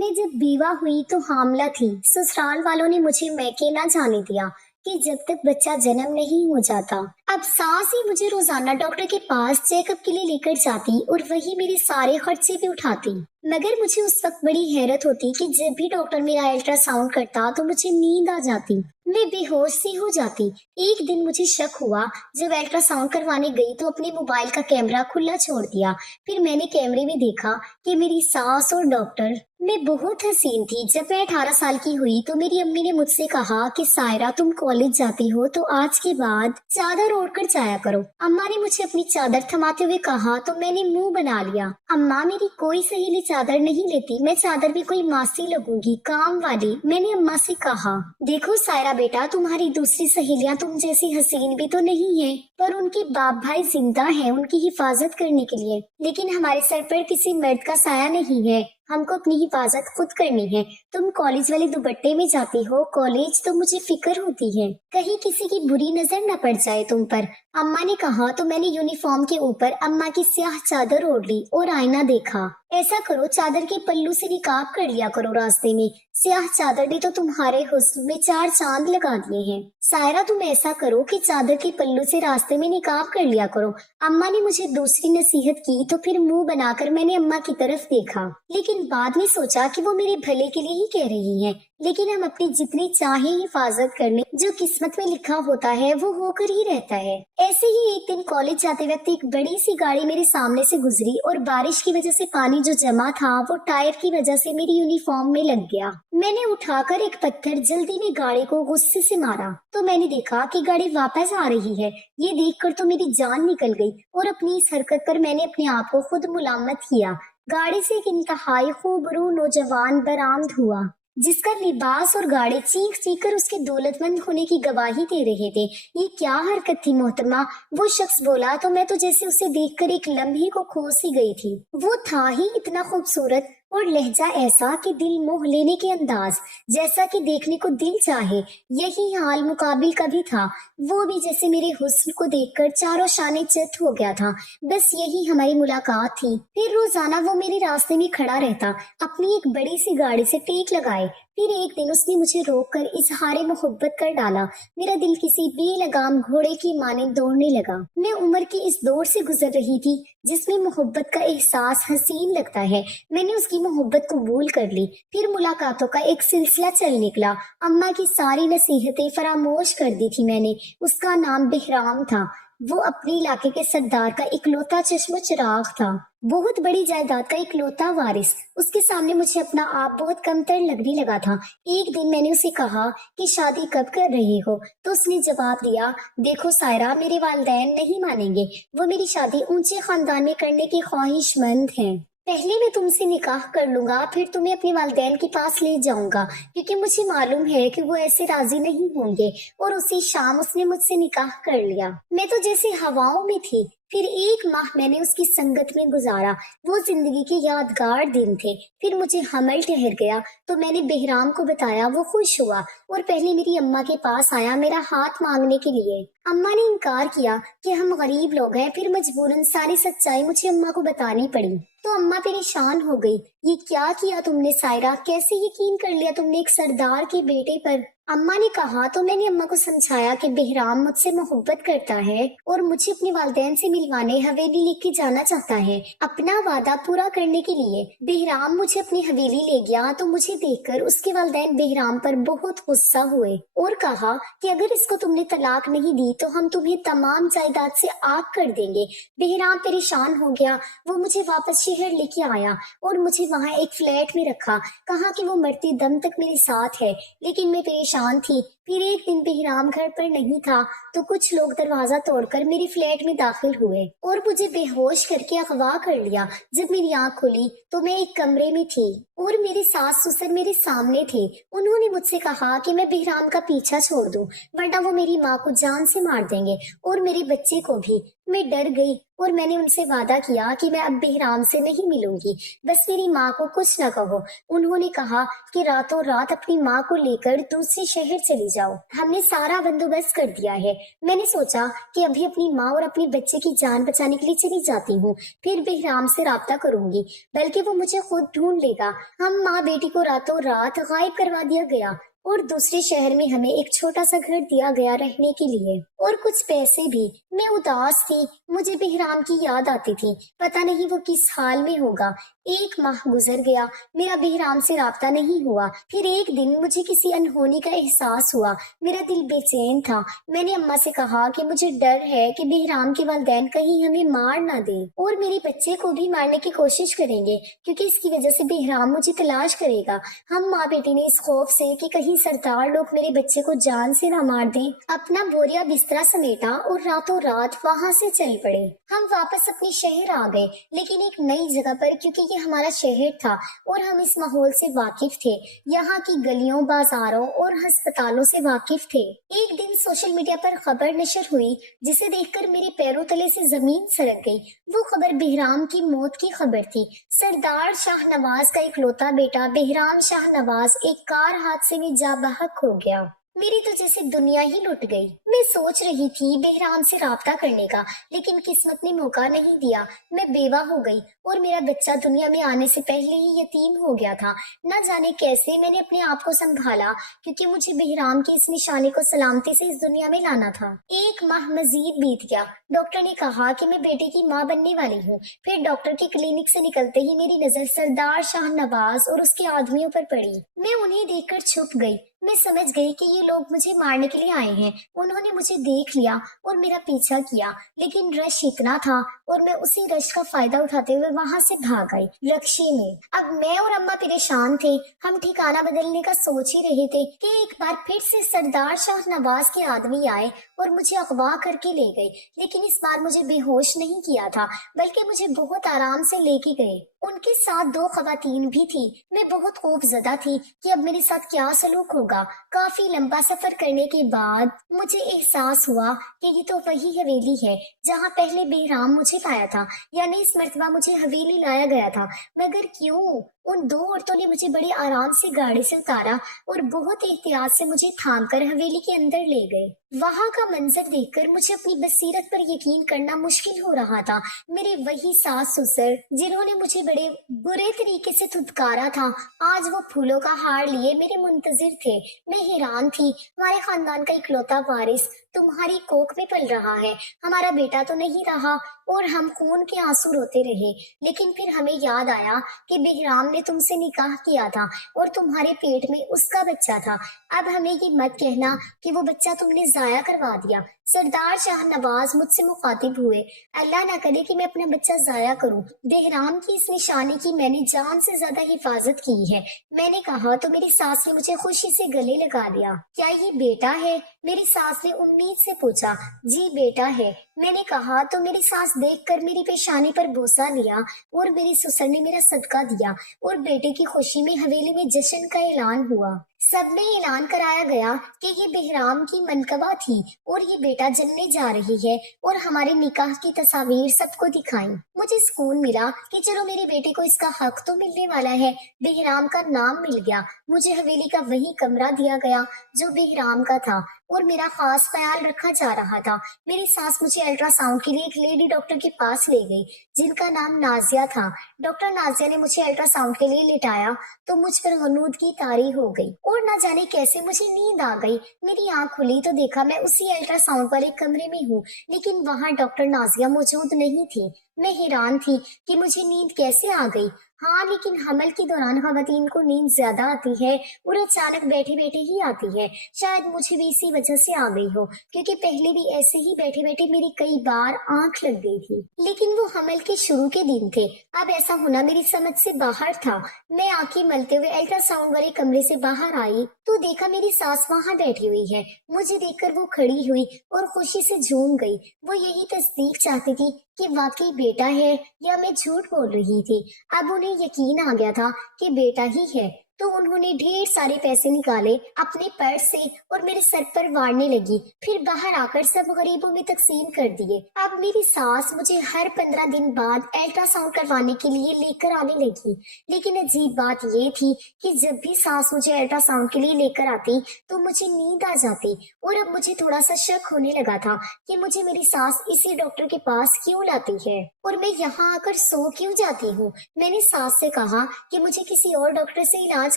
मैं जब बीवा हुई तो हामला थी। ससुराल वालों ने मुझे मैके ना जाने दिया कि जब तक बच्चा जन्म नहीं हो जाता। अब सास ही मुझे रोजाना डॉक्टर के पास चेकअप के लिए लेकर जाती और वही मेरे सारे खर्चे भी उठाती। मगर मुझे उस वक्त बड़ी हैरत होती कि जब भी डॉक्टर मेरा अल्ट्रासाउंड करता तो मुझे नींद आ जाती, मैं बेहोश सी हो जाती। एक दिन मुझे शक हुआ, जब अल्ट्रासाउंड करवाने गई तो अपने मोबाइल का कैमरा खुला छोड़ दिया। फिर मैंने कैमरे में देखा कि मेरी सास और डॉक्टर। मैं बहुत हसीन थी। जब मैं 18 साल की हुई तो मेरी अम्मी ने मुझसे कहा कि सायरा, तुम कॉलेज जाती हो तो आज के बाद चादर ओढ़कर जाया करो। अम्मा ने मुझे अपनी चादर थमाते हुए कहा तो मैंने मुंह बना लिया। अम्मा, मेरी कोई सहेली चादर नहीं लेती, मैं चादर भी कोई मासी लगूंगी, काम वाली। मैंने अम्मा से कहा, देखो सायरा बेटा, तुम्हारी दूसरी सहेलियां तुम जैसी हसीन भी तो नहीं है, पर उनके बाप भाई जिंदा हैं उनकी हिफाजत करने के लिए, लेकिन हमारे सर पर किसी मर्द का साया नहीं है, हमको अपनी हिफाजत खुद करनी है। तुम कॉलेज वाले दुपट्टे में जाती हो कॉलेज तो मुझे फिक्र होती है कहीं किसी की बुरी नजर न पड़ जाए तुम पर। अम्मा ने कहा तो मैंने यूनिफॉर्म के ऊपर अम्मा की स्याह चादर ओढ़ ली और आईना देखा। ऐसा करो, चादर के पल्लू से निकाब कर लिया करो रास्ते में, स्याह चादर ने तो तुम्हारे हुस्न में 4 चांद लगा दिए हैं। सायरा, तुम ऐसा करो कि चादर के पल्लू से रास्ते में निकाब कर लिया करो। अम्मा ने मुझे दूसरी नसीहत की तो फिर मुंह बनाकर मैंने अम्मा की तरफ देखा, लेकिन बाद में सोचा कि वो मेरे भले के लिए ही कह रही है। लेकिन हम अपनी जितनी चाहे हिफाजत कर लें, जो किस्मत में लिखा होता है वो होकर ही रहता है। ऐसे ही एक दिन कॉलेज जाते वक्त एक बड़ी सी गाड़ी मेरे सामने से गुजरी और बारिश की वजह से पानी जो जमा था वो टायर की वजह से मेरी यूनिफॉर्म में लग गया। मैंने उठाकर एक पत्थर जल्दी में गाड़ी को गुस्से से मारा तो मैंने देखा कि गाड़ी वापस आ रही है। ये देखकर तो मेरी जान निकल गई और अपनी इस हरकत पर मैंने अपने आप को खुद मुलामत किया। गाड़ी से एक इंतहाई खूबरू नौजवान बरामद हुआ, जिसका लिबास और गाड़ी चीख चीख कर उसके दौलतमंद होने की गवाही दे रहे थे। ये क्या हरकत थी मोहतरमा, वो शख्स बोला तो मैं तो जैसे उसे देखकर एक लम्हे को खो सी गई थी। वो था ही इतना खूबसूरत और लहजा ऐसा कि दिल मोह लेने के अंदाज, जैसा कि देखने को दिल चाहे। यही हाल मुकाबिल का भी था, वो भी जैसे मेरे हुस्न को देखकर चारों शाने चित हो गया था। बस यही हमारी मुलाकात थी। फिर रोजाना वो मेरे रास्ते में खड़ा रहता, अपनी एक बड़ी सी गाड़ी से टेक लगाए। फिर एक दिन उसने मुझे रोककर इजहारे मोहब्बत कर डाला। मेरा दिल किसी बेलगाम घोड़े की मानिंद दौड़ने लगा। मैं उम्र की इस दौर से गुजर रही थी जिसमें मोहब्बत का एहसास हसीन लगता है। मैंने उसकी मोहब्बत कबूल कर ली। फिर मुलाकातों का एक सिलसिला चल निकला। अम्मा की सारी नसीहतें फरामोश कर दी थी मैंने। उसका नाम बेहराम था। वो अपने इलाके के सरदार का इकलौता चश्मो चिराग था, बहुत बड़ी जायदाद का इकलौता वारिस। उसके सामने मुझे अपना आप बहुत कमतर लगने लगा था। एक दिन मैंने उसे कहा कि शादी कब कर रहे हो, तो उसने जवाब दिया, देखो सायरा, मेरे वालिदैन नहीं मानेंगे, वो मेरी शादी ऊंचे खानदान में करने के ख्वाहिशमंद हैं। पहले मैं तुमसे निकाह कर लूंगा, फिर तुम्हें अपने वालिदैन के पास ले जाऊंगा, क्योंकि मुझे मालूम है कि वो ऐसे राजी नहीं होंगे। और उसी शाम उसने मुझसे निकाह कर लिया। मैं तो जैसे हवाओं में थी। फिर 1 माह मैंने उसकी संगत में गुजारा। वो जिंदगी के यादगार दिन थे। फिर मुझे हमल ठहर गया तो मैंने बेहराम को बताया। वो खुश हुआ और पहले मेरी अम्मा के पास आया मेरा हाथ मांगने के लिए। अम्मा ने इनकार किया कि हम गरीब लोग हैं। फिर मजबूरन सारी सच्चाई मुझे अम्मा को बतानी पड़ी तो अम्मा परेशान हो गई। ये क्या किया तुमने सायरा, कैसे यकीन कर लिया तुमने एक सरदार के बेटे पर। अम्मा ने कहा तो मैंने अम्मा को समझाया कि बेहराम मुझसे मोहब्बत करता है और मुझे अपने वालिदैन से मिलवाने हवेली लेके जाना चाहता है, अपना वादा पूरा करने के लिए। बेहराम मुझे अपनी हवेली ले गया तो मुझे देखकर उसके वालिदैन बेहराम पर बहुत गुस्सा हुए और कहा कि अगर इसको तुमने तलाक नहीं दी तो हम तुम्हें तमाम जायदाद से आग कर देंगे। बेहराम परेशान हो गया। वो मुझे वापस शहर लेके आया और मुझे वहाँ एक फ्लैट में रखा। कहा कि वो मरते दम तक मेरे साथ है, लेकिन मैं परेशान थी। फिर एक दिन बेहराम घर पर नहीं था तो कुछ लोग दरवाजा तोड़कर मेरे फ्लैट में दाखिल हुए और मुझे बेहोश करके अगवा कर लिया। जब मेरी आंख खुली तो मैं एक कमरे में थी और मेरे सास ससुर मेरे सामने थे। उन्होंने मुझसे कहा कि मैं बेहराम का पीछा छोड़ दूं, वरना वो मेरी माँ को जान से मार देंगे और मेरे बच्चे को भी। मैं डर गई और मैंने उनसे वादा किया कि मैं अब बेहराम से नहीं मिलूंगी, बस मेरी माँ को कुछ न कहो। उन्होंने कहा कि रातों रात अपनी माँ को लेकर दूसरे शहर चली जाओ, हमने सारा बंदोबस्त कर दिया है। मैंने सोचा कि अभी अपनी माँ और अपने बच्चे की जान बचाने के लिए चली जाती हूँ, फिर बेहराम से राब्ता करूंगी, बल्कि वो मुझे खुद ढूंढ लेगा। हम माँ बेटी को रातों रात गायब करवा दिया गया और दूसरे शहर में हमें एक छोटा सा घर दिया गया रहने के लिए और कुछ पैसे भी। मैं उदास थी, मुझे बेहराम की याद आती थी, पता नहीं वो किस हाल में होगा। 1 माह गुजर गया, मेरा बेहराम से राब्ता नहीं हुआ। फिर एक दिन मुझे किसी अनहोनी का एहसास हुआ, मेरा दिल बेचैन था। मैंने अम्मा से कहा कि मुझे डर है कि बेहराम के वालिदैन कहीं हमें मार ना दे और मेरे बच्चे को भी मारने की कोशिश करेंगे, क्योंकि इसकी वजह से बेहराम मुझे तलाश करेगा। हम माँ बेटी ने इस खौफ से कि कहीं सरदार लोग मेरे बच्चे को जान से ना मार दें, अपना बोरिया बिस्तरा समेटा और रातों रात वहां से चल पड़े। हम वापस अपने शहर आ गए, लेकिन एक नई जगह पर, क्योंकि ये हमारा शहर था और हम इस माहौल से वाकिफ थे, यहाँ की गलियों, बाजारों और अस्पतालों से वाकिफ थे। एक दिन सोशल मीडिया पर खबर नशर हुई, जिसे देखकर मेरे पैरों तले से जमीन सरक गई। वो खबर बेहराम की मौत की खबर थी। सरदार शाहनवाज का इकलौता बेटा बेहराम शाहनवाज एक कार हादसे में जा बहक हो गया। मेरी तो जैसे दुनिया ही लुट गई। मैं सोच रही थी बेहराम से राब्ता करने का, लेकिन किस्मत ने मौका नहीं दिया। मैं बेवा हो गई और मेरा बच्चा दुनिया में आने से पहले ही यतीम हो गया था। न जाने कैसे मैंने अपने आप को संभाला, क्योंकि मुझे बेहराम की इस निशानी को सलामती से इस दुनिया में लाना था। 1 माह मजीद बीत गया। डॉक्टर ने कहा कि मैं बेटे की माँ बनने वाली हूँ। फिर डॉक्टर के क्लिनिक से निकलते ही मेरी नजर सरदार शाहनवाज और उसके आदमियों पर पड़ी। मैं उन्हें देखकर छुप गई। मैं समझ गई कि ये लोग मुझे मारने के लिए आए हैं। उन्होंने मुझे देख लिया और मेरा पीछा किया, लेकिन रश इतना था और मैं उसी रश का फायदा उठाते हुए वहां से भाग आई रक्शे में। अब मैं और अम्मा परेशान थे। हम ठिकाना बदलने का सोच ही रहे थे कि एक बार फिर से सरदार शाहनवाज के आदमी आए और मुझे अगवा करके ले गए। लेकिन इस बार मुझे बेहोश नहीं किया था, बल्कि मुझे बहुत आराम से लेके गए। उनके साथ 2 खवातीन भी थी। मैं बहुत खौफजदा थी कि अब मेरे साथ क्या सलूक होगा। काफी लंबा सफर करने के बाद मुझे एहसास हुआ कि ये तो वही हवेली है जहाँ पहले बेहराम मुझे पाया था, यानी इस मर्तबा मुझे हवेली लाया गया था। मगर क्यों? उन 2 औरतों ने मुझे बड़े आराम से गाड़ी से उतारा और बहुत एहतियात से मुझे थाम कर हवेली के अंदर ले गए। वहां का मंजर देखकर मुझे अपनी बसीरत पर यकीन करना मुश्किल हो रहा था। मेरे वही सास ससुर जिन्होंने मुझे बड़े बुरे तरीके से धुतकारा था, आज वो फूलों का हार लिए मेरे मुंतजिर थे। मैं हैरान थी। हमारे खानदान का इकलौता वारिस तुम्हारी कोख में पल रहा है, हमारा बेटा तो नहीं रहा। और हम खून के आंसू रोते रहे। लेकिन फिर हमें याद आया कि बेहराम ने तुमसे निकाह किया था और तुम्हारे पेट में उसका बच्चा था। अब हमें ये मत कहना कि वो बच्चा तुमने जाया करवा दिया। सरदार शाहनवाज मुझसे मुखातिब हुए। अल्लाह ना करे कि मैं अपना बच्चा जाया करूं। बेहराम की इस निशानी की मैंने जान से ज्यादा हिफाजत की है। मैंने कहा तो मेरी सास ने मुझे खुशी से गले लगा दिया। क्या ये बेटा है? मेरी सास ने उम्मीद से पूछा। जी बेटा है, मैंने कहा तो मेरी सास देखकर मेरी पेशानी पर बोसा लिया और मेरी ससुर ने मेरा सदका दिया और बेटे की खुशी में हवेली में जश्न का ऐलान हुआ। सब में ऐलान कराया गया कि ये बेहराम की मनकबा थी और ये बेटा जन्नत जा रही है और हमारे निकाह की तस्वीर सबको दिखाई। मुझे सुकून मिला कि चलो मेरे बेटे को इसका हक तो मिलने वाला है। बेहराम का नाम मिल गया। मुझे हवेली का वही कमरा दिया गया जो बेहराम का था और मेरा खास ख्याल रखा जा रहा था। मेरी सास मुझे अल्ट्रासाउंड के लिए एक लेडी डॉक्टर के पास ले गई जिनका नाम नाजिया था। डॉक्टर नाजिया ने मुझे अल्ट्रासाउंड के लिए लिटाया तो मुझ पर गनूद की तारी हो गई और न जाने कैसे मुझे नींद आ गई। मेरी आंख खुली तो देखा मैं उसी अल्ट्रासाउंड वाले कमरे में हूँ, लेकिन वहां डॉक्टर नाजिया मौजूद नहीं थी। मैं हैरान थी कि मुझे नींद कैसे आ गई। हाँ, लेकिन हमल के दौरान खवातीन को नींद ज्यादा आती है और अचानक बैठे बैठे ही आती है। शायद मुझे भी इसी वजह से आ गई हो, क्योंकि पहले भी ऐसे ही बैठे बैठे मेरी कई बार आंख लग गई थी। लेकिन वो हमल के शुरू के दिन थे। अब ऐसा होना मेरी समझ से बाहर था। मैं आंखें मलते हुए अल्ट्रासाउंड वाले कमरे से बाहर आई तो देखा मेरी सास वहां बैठी हुई है। मुझे देखकर वो खड़ी हुई और खुशी से झूम गई। वो यही तस्दीक चाहती थी कि वाकई बेटा है या मैं झूठ बोल रही थी। अब उन्हें यकीन आ गया था कि बेटा ही है। तो उन्होंने ढेर सारे पैसे निकाले अपने पर्स से और मेरे सर पर वारने लगी। फिर बाहर आकर सब गरीबों में तकसीम कर दिए। अब मेरी सास मुझे हर 15 दिन बाद अल्ट्रासाउंड करवाने के लिए लेकर आने लगी। लेकिन अजीब बात ये थी कि जब भी सास मुझे अल्ट्रासाउंड के लिए लेकर आती तो मुझे नींद आ जाती। और अब मुझे थोड़ा सा शक होने लगा था कि मुझे मेरी सास इसी डॉक्टर के पास क्यों लाती है और मैं यहाँ आकर सो क्यों जाती हूँ। मैंने सास से कहा कि मुझे किसी और डॉक्टर से इलाज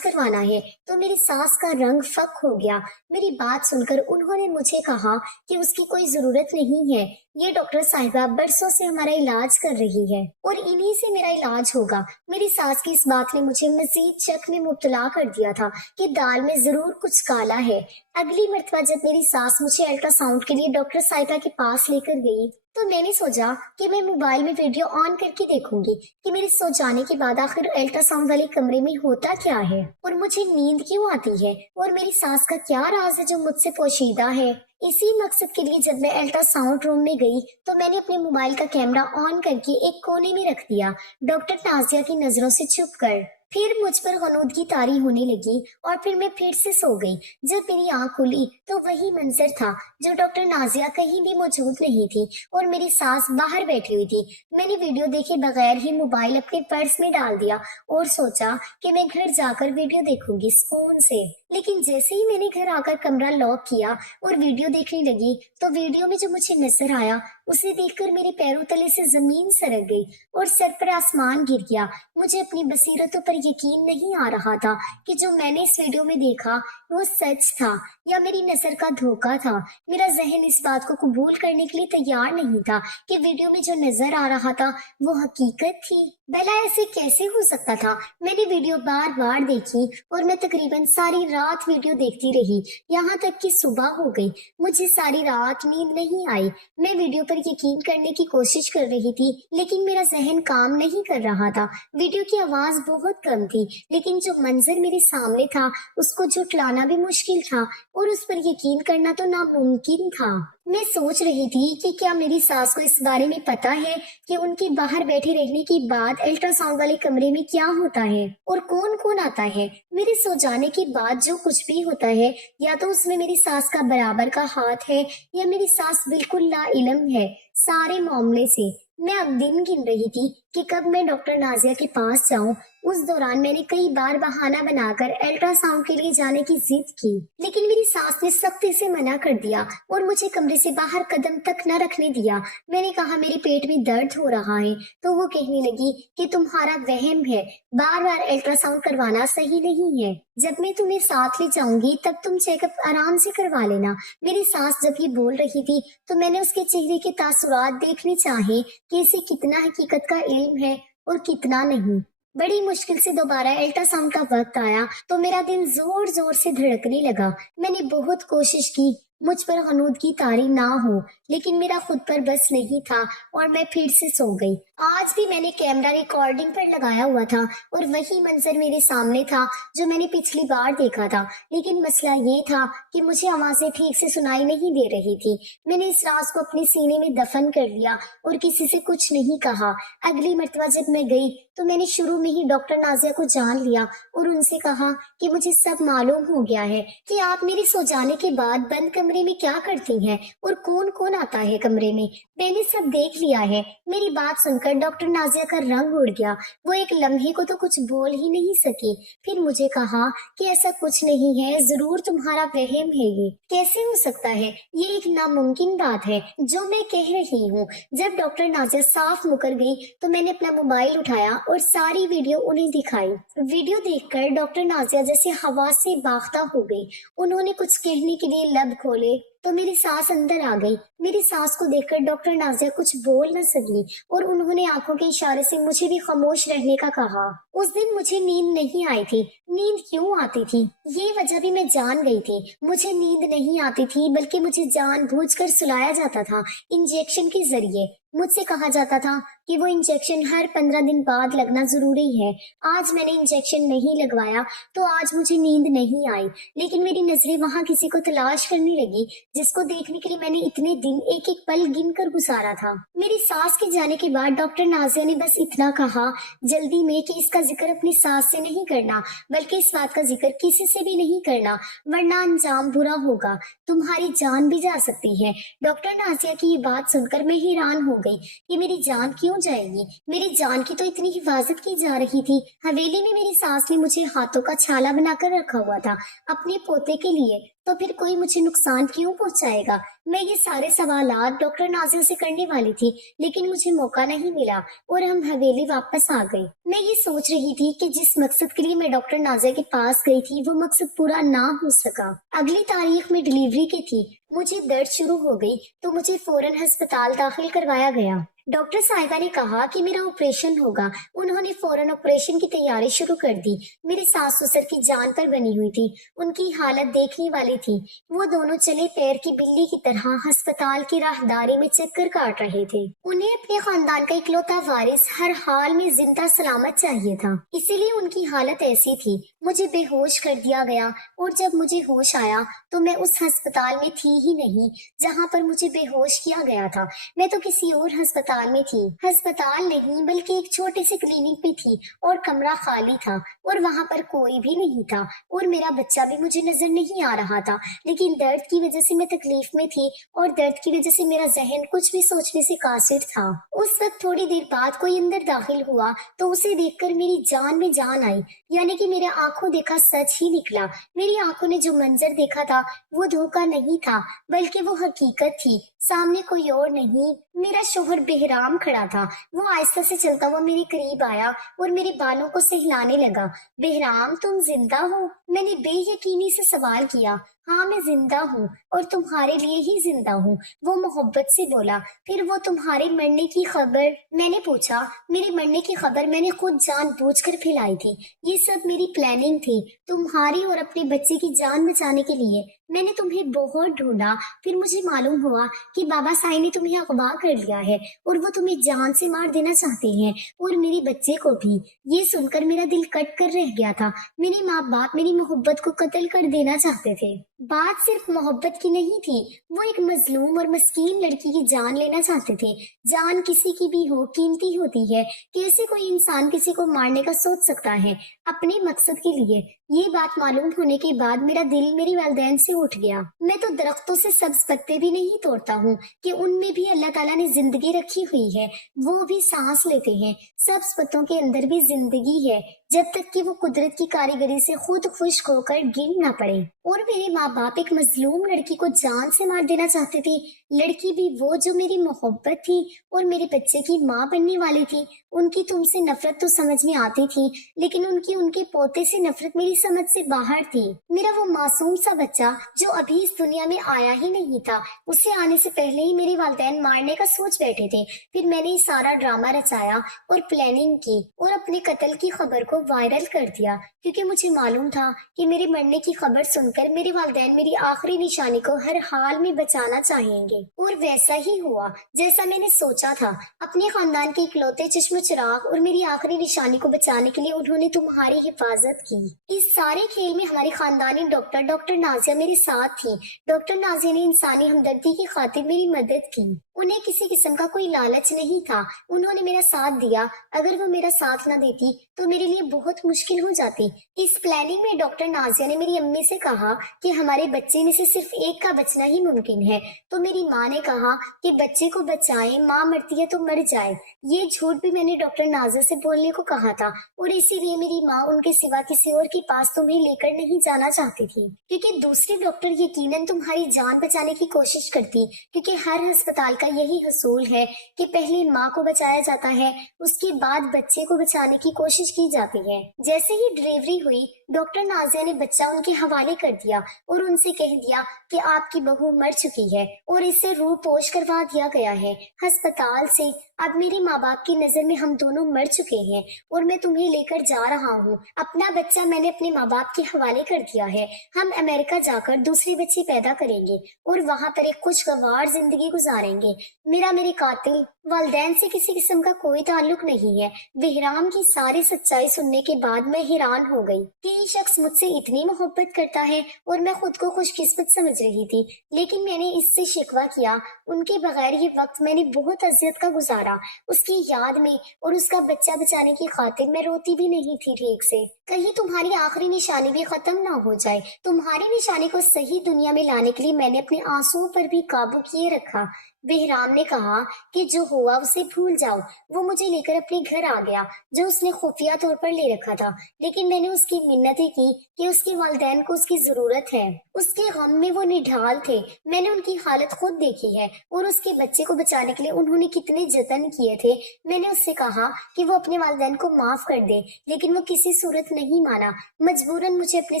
करवाना है तो मेरी सास का रंग फक हो गया। मेरी बात सुनकर उन्होंने मुझे कहा कि उसकी कोई जरूरत नहीं है, ये डॉक्टर साहिबा बरसों से हमारा इलाज कर रही है और इन्हीं से मेरा इलाज होगा। मेरी सास की इस बात ने मुझे मजीद शक में मुब्तला कर दिया था कि दाल में जरूर कुछ काला है। अगली मर्तबा जब मेरी सास मुझे अल्ट्रासाउंड के लिए डॉक्टर साहिबा के पास लेकर गई तो मैंने सोचा कि मैं मोबाइल में वीडियो ऑन करके देखूंगी कि मेरे सो जाने के बाद आखिर अल्ट्रासाउंड वाले कमरे में होता क्या है और मुझे नींद क्यों आती है और मेरी सास का क्या राज है जो मुझसे पोशीदा है। इसी मकसद के लिए जब मैं अल्ट्रासाउंड रूम में गई तो मैंने अपने मोबाइल का कैमरा ऑन करके एक कोने में रख दिया, डॉक्टर नाजिया की नजरों से छुप कर। फिर मुझ पर गनूदगी तारी होने लगी और फिर मैं फिर से सो गई। जब मेरी आंख खुली तो वही मंजर था, जो डॉक्टर नाजिया कहीं भी मौजूद नहीं थी और मेरी सास बाहर बैठी हुई थी। मैंने वीडियो देखे बगैर ही मोबाइल अपने पर्स में डाल दिया और सोचा कि मैं घर जाकर वीडियो देखूंगी सुकून से। लेकिन जैसे ही मैंने घर आकर कमरा लॉक किया और वीडियो देखने लगी तो वीडियो में जो मुझे नजर आया उसे देखकर मेरे पैरों तले से जमीन सरक गई और सर पर आसमान गिर गया। मुझे अपनी बसीरतों पर यकीन नहीं आ रहा था कि जो मैंने इस वीडियो में देखा वो सच था या मेरी नजर का धोखा था। मेरा जहन इस बात को कबूल करने के लिए तैयार नहीं था कि वीडियो में जो नजर आ रहा था वो हकीकत थी। भला ऐसे कैसे हो सकता था। मैंने वीडियो बार बार देखी और मैं तकरीबन सारी रात वीडियो देखती रही, यहाँ तक कि सुबह हो गई। मुझे सारी रात नींद नहीं आई। मैं वीडियो पर यकीन करने की कोशिश कर रही थी लेकिन मेरा जहन काम नहीं कर रहा था। वीडियो की आवाज बहुत कम थी लेकिन जो मंजर मेरे सामने था उसको झुटलाना भी मुश्किल था और उस पर यकीन करना तो नामुमकिन था। मैं सोच रही थी कि क्या मेरी सास को इस बारे में पता है कि उनके बाहर बैठे रहने के बाद अल्ट्रासाउंड वाले कमरे में क्या होता है और कौन कौन आता है। मेरे सो जाने के बाद जो कुछ भी होता है या तो उसमें मेरी सास का बराबर का हाथ है या मेरी सास बिल्कुल ला इल्म है सारे मामले से। मैं अब दिन गिन रही थी कि कब मैं डॉक्टर नाजिया के पास जाऊं। उस दौरान मैंने कई बार बहाना बनाकर अल्ट्रासाउंड के लिए जाने की जिद की लेकिन मेरी सास ने सख्ती से मना कर दिया और मुझे कमरे से बाहर कदम तक न रखने दिया। मैंने कहा मेरे पेट में दर्द हो रहा है तो वो कहने लगी कि तुम्हारा वहम है, बार बार अल्ट्रासाउंड करवाना सही नहीं है। जब मैं तुम्हें साथ ले जाऊंगी तब तुम चेकअप आराम से करवा लेना। मेरी सास जब ये बोल रही थी तो मैंने उसके चेहरे के तासुरात देखने चाहे कि इसे कितना हकीकत का इल्म है और कितना नहीं। बड़ी मुश्किल से दोबारा अल्ट्रासाउंड का वक्त आया तो मेरा दिल जोर जोर से धड़कने लगा। मैंने बहुत कोशिश की मुझ पर गनूदगी तारी ना हो लेकिन मेरा खुद पर बस नहीं था और मैं फिर से सो गई। आज भी मैंने कैमरा रिकॉर्डिंग पर लगाया हुआ था और वही मंजर मेरे सामने था जो मैंने पिछली बार देखा था। लेकिन मसला ये था कि मुझे आवाजें ठीक से सुनाई नहीं दे रही थी। मैंने इस राज को अपने सीने में दफन कर लिया और किसी से कुछ नहीं कहा। अगली मर्तबा जब मैं गई तो मैंने शुरू में ही डॉक्टर नाजिया को जान लिया और उनसे कहा कि मुझे सब मालूम हो गया है कि आप मेरे सो जाने के बाद बंद कमरे में क्या करती हैं और कौन कौन आता है कमरे में। मैंने सब देख लिया है। मेरी बात सुनकर डॉक्टर नाजिया का रंग उड़ गया। वो एक लम्हे को तो कुछ बोल ही नहीं सकी। फिर मुझे कहा कि ऐसा कुछ नहीं है, जरूर तुम्हारा वहम है। ये कैसे हो सकता है, ये एक नामुमकिन बात है जो मैं कह रही हूँ। जब डॉक्टर नाजिया साफ मुकर गई तो मैंने अपना मोबाइल उठाया और सारी वीडियो उन्हें दिखाई। वीडियो देखकर डॉक्टर नाजिया जैसे हवा से बाख्ता हो गई। उन्होंने कुछ कहने के लिए लब खोले तो मेरी सास अंदर आ गई। मेरी सास को देखकर डॉक्टर नाजिया कुछ बोल न सकी और उन्होंने आंखों के इशारे से मुझे भी खामोश रहने का कहा। उस दिन मुझे नींद नहीं आई थी। नींद क्यों आती थी ये वजह भी मैं जान गई थी। मुझे नींद नहीं आती थी बल्कि मुझे जानबूझकर सुलाया जाता था इंजेक्शन के जरिए। मुझ से कहा जाता था कि वो इंजेक्शन हर 15 दिन बाद लगना जरूरी है। आज मैंने इंजेक्शन नहीं लगवाया तो आज मुझे नींद नहीं आई, लेकिन मेरी नजरें वहां किसी को तलाश करने लगी जिसको देखने के लिए मैंने इतने दिन एक एक पल गिन कर गुजारा था। मेरी सास के जाने के बाद डॉक्टर नाजिया ने बस इतना कहा जल्दी में कि इसका जिक्र अपनी सास से नहीं करना, बल्कि इस बात का जिक्र किसी से भी नहीं करना, वरना अंजाम बुरा होगा, तुम्हारी जान भी जा सकती है। डॉक्टर नाजिया की ये बात सुनकर मैं हैरान हो गई कि मेरी जान क्यों जाएगी। मेरी जान की तो इतनी हिफाजत की जा रही थी। हवेली में मेरी सास ने मुझे हाथों का छाला बनाकर रखा हुआ था अपने पोते के लिए, तो फिर कोई मुझे नुकसान क्यों पहुंचाएगा। मैं ये सारे सवालात डॉक्टर नाजिया से करने वाली थी, लेकिन मुझे मौका नहीं मिला और हम हवेली वापस आ गए। मैं ये सोच रही थी कि जिस मकसद के लिए मैं डॉक्टर नाजिया के पास गई थी वो मकसद पूरा ना हो सका। अगली तारीख में डिलीवरी की थी। मुझे दर्द शुरू हो गई तो मुझे फौरन अस्पताल दाखिल करवाया गया। डॉक्टर साहिबा ने कहा कि मेरा ऑपरेशन होगा। उन्होंने फौरन ऑपरेशन की तैयारी शुरू कर दी। मेरे सास ससुर की जान पर बनी हुई थी, उनकी हालत देखने वाली थी। वो दोनों चले पैर की बिल्ली की तरह अस्पताल की राहदारी में चक्कर काट रहे थे। उन्हें अपने खानदान का इकलौता वारिस हर हाल में जिंदा सलामत चाहिए था, इसीलिए उनकी हालत ऐसी थी। मुझे बेहोश कर दिया गया और जब मुझे होश आया तो मैं उस अस्पताल में थी ही नहीं जहाँ पर मुझे बेहोश किया गया था। मैं तो किसी और अस्पताल में थी। अस्पताल नहीं बल्कि एक छोटे से क्लिनिक में थी और कमरा खाली था और वहाँ पर कोई भी नहीं था और मेरा बच्चा भी मुझे नजर नहीं आ रहा था, लेकिन दर्द की वजह से मैं तकलीफ में थी और दर्द की वजह से मेरा जहन कुछ भी सोचने से कासिर था। उस वक्त थोड़ी देर बाद कोई अंदर दाखिल हुआ तो उसे देखकर मेरी जान में जान आई, यानी कि मेरे आंखों देखा सच ही निकला। मेरी आंखों ने जो मंजर देखा था वो धोखा नहीं था बल्कि वो हकीकत थी। सामने कोई और नहीं, मेरा शोहर बेहराम खड़ा था। वो आहिस्ता से चलता हुआ मेरे करीब आया और मेरे बालों को सहलाने लगा। बेहराम, तुम जिंदा हो? मैंने बेयकीनी से सवाल किया। हाँ, मैं जिंदा हूँ और तुम्हारे लिए ही जिंदा हूँ, वो मोहब्बत से बोला। फिर वो तुम्हारे मरने की खबर? मैंने पूछा। मेरे मरने की खबर मैंने खुद जानबूझकर फैलाई थी। ये सब मेरी प्लानिंग थी, तुम्हारी और अपने बच्चे की जान बचाने के लिए। मैंने तुम्हें बहुत ढूंढा, फिर मुझे मालूम हुआ कि बाबा साईं ने तुम्हें अगवा कर लिया है और वो तुम्हें जान से मार देना चाहते हैं और मेरे बच्चे को भी। ये सुनकर मेरा दिल कट कर रह गया था। मेरे माँ बाप मेरी मोहब्बत को कत्ल कर देना चाहते थे। बात सिर्फ मोहब्बत की नहीं थी, वो एक मजलूम और मस्कीन लड़की की जान लेना चाहते थे। जान किसी की भी हो कीमती होती है। कैसे कोई इंसान किसी को मारने का सोच सकता है अपने मकसद के लिए? ये बात मालूम होने के बाद मेरा दिल मेरी वालिदैन से उठ गया। मैं तो दरख्तों से सब्ज पत्ते भी नहीं तोड़ता हूँ कि उनमें भी अल्लाह ताला ने जिंदगी रखी हुई है, वो भी सांस लेते हैं। सब्ज पत्तों के अंदर भी जिंदगी है, जब तक कि वो कुदरत की कारीगरी से खुद खुश्क होकर गिर ना पड़े। और मेरे माँ बाप एक मजलूम लड़की को जान से मार देना चाहते थे, लड़की भी वो जो मेरी मोहब्बत थी और मेरे बच्चे की माँ बनने वाली थी। उनकी तुमसे नफरत तो समझ में आती थी, लेकिन उनकी उनके पोते से नफरत मेरी समझ से बाहर थी। मेरा वो मासूम सा बच्चा जो अभी इस दुनिया में आया ही नहीं था, उसे आने से पहले ही मेरे वालिदैन मारने का सोच बैठे थे। फिर मैंने सारा ड्रामा रचाया और प्लानिंग की और अपने कत्ल की खबर को वायरल कर दिया, क्योंकि मुझे मालूम था कि मेरे मरने की खबर सुनकर मेरे वालिदैन मेरी आखिरी निशानी को हर हाल में बचाना चाहेंगे। और वैसा ही हुआ जैसा मैंने सोचा था। अपने खानदान के इकलौते चश्म चिराग और मेरी आखिरी निशानी को बचाने के लिए उन्होंने तुम्हारी हिफाजत की। इस सारे खेल में हमारी खानदानी डॉक्टर नाजिया मेरे साथ थी। डॉक्टर नाजिया ने इंसानी हमदर्दी की खातिर मेरी मदद की। उन्हें किसी किस्म का कोई लालच नहीं था, उन्होंने मेरा साथ दिया। अगर वो मेरा साथ न देती तो मेरे लिए बहुत मुश्किल हो जाती। इस प्लानिंग में डॉक्टर नाजिया ने मेरी अम्मी से कहा कि हमारे बच्चे में से सिर्फ एक का बचना ही मुमकिन है, तो मेरी माँ ने कहा कि बच्चे को बचाएं, माँ मरती है तो मर जाए। ये झूठ भी मैंने डॉक्टर नाजिया से बोलने को कहा था और इसीलिए मेरी माँ उनके सिवा किसी और के पास तुम्हें लेकर नहीं जाना चाहती थी, क्योंकि दूसरी डॉक्टर यकीनन तुम्हारी जान बचाने की कोशिश करती, क्योंकि हर अस्पताल का यही हसूल है कि पहले माँ को बचाया जाता है, उसके बाद बच्चे को बचाने की कोशिश की जाती है। जैसे ही डिलीवरी हुई डॉक्टर नाजिया ने बच्चा उनके हवाले कर दिया और उनसे कह दिया कि आपकी बहू मर चुकी है और इसे रूह पोश करवा दिया गया है। अस्पताल से अब मेरे माँ बाप की नजर में हम दोनों मर चुके हैं और मैं तुम्हें लेकर जा रहा हूँ। अपना बच्चा मैंने अपने माँ बाप के हवाले कर दिया है। हम अमेरिका जाकर दूसरे बच्चे पैदा करेंगे और वहां पर एक खुशगवार जिंदगी गुजारेंगे। मेरे कातिल वालदैन से किसी किस्म का कोई ताल्लुक नहीं है। बेहराम की सारी सच्चाई सुनने के बाद मैं हैरान हो गई कि ये शख्स मुझसे इतनी मोहब्बत करता है और मैं खुद को खुशकिस्मत समझ रही थी। लेकिन मैंने इससे शिकवा किया। उनके बगैर ये वक्त मैंने बहुत अजियत का गुजारा। उसकी याद में और उसका बच्चा बचाने की खातिर मैं रोती भी नहीं थी ठीक से। कहीं तुम्हारी आखिरी निशानी भी खत्म ना हो जाए। तुम्हारी निशानी को सही दुनिया में लाने के लिए मैंने अपने आंसुओं पर भी काबू किए रखा। बेहराम ने कहा कि जो हुआ उसे भूल जाओ। वो मुझे लेकर अपने घर आ गया जो उसने खुफिया तौर पर ले रखा था। लेकिन मैंने उसकी मिन्नतें की कि उसके वालिदैन को उसकी जरूरत है। उसके गम में वो निढाल थे। मैंने उनकी हालत खुद देखी है और उसके बच्चे को बचाने के लिए उन्होंने कितने जतन किए थे। मैंने उससे कहा कि वो अपने वालिदैन को माफ कर दे, लेकिन वो किसी सूरत नहीं माना। मजबूरन मुझे अपने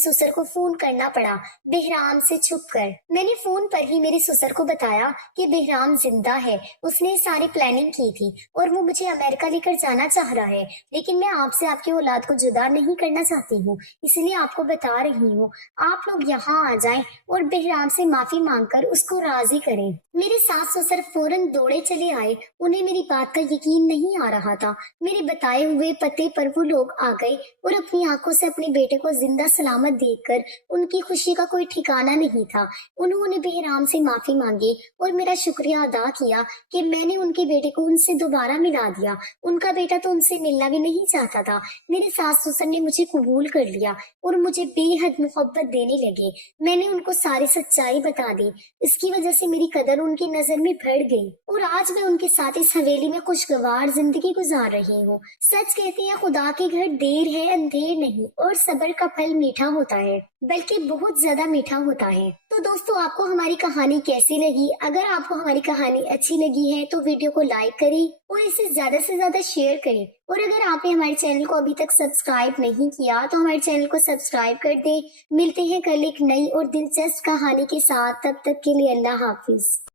ससुर को फोन करना पड़ा, बेहराम से छुप कर। मैंने फोन पर ही मेरे ससुर को बताया कि बेहराम जिंदा है। उसने सारी प्लानिंग की थी और वो मुझे अमेरिका लेकर जाना चाह रहा है। लेकिन मैं आपसे आपकी औलाद को जुदा नहीं करना चाहती हूँ, इसलिए आपको बता रही हूँ। आप लोग यहाँ आ जाएं और बेहराम से माफी मांगकर उसको राजी करें। मेरे सास ससुर फौरन दौड़े चले आए। उन्हें मेरी बात का यकीन नहीं आ रहा था। मेरे बताए हुए पते पर वो लोग आ गए और अपनी आंखों से अपने बेटे को जिंदा सलामत देखकर उनकी खुशी का कोई ठिकाना नहीं था। उन्होंने बेहराम से माफी मांगी और मेरा शुक्रिया अदा किया कि मैंने उनके बेटे को उनसे दोबारा मिला दिया। उनका बेटा तो उनसे मिलना भी नहीं चाहता था। मेरे सास ससुर ने मुझे कबूल कर लिया और मुझे बेहद मोहब्बत देने लगे। मैंने उनको सारी सच्चाई बता दी। इसकी वजह से मेरी कदर उनकी नजर में बढ़ गई और आज मैं उनके साथ इस हवेली में खुशगवार जिंदगी गुजार रही हूँ। सच कहते हैं खुदा के घर देर है अंधेर नहीं, और सब्र का फल मीठा होता है, बल्कि बहुत ज्यादा मीठा होता है। तो दोस्तों, आपको हमारी कहानी कैसी लगी? अगर आपको हमारी कहानी अच्छी लगी है तो वीडियो को लाइक करें और इसे ज्यादा से ज्यादा शेयर करें। और अगर आपने हमारे चैनल को अभी तक सब्सक्राइब नहीं किया तो हमारे चैनल को सब्सक्राइब कर दें। मिलते हैं कल एक नई और दिलचस्प कहानी के साथ। तब तक के लिए अल्लाह हाफिज।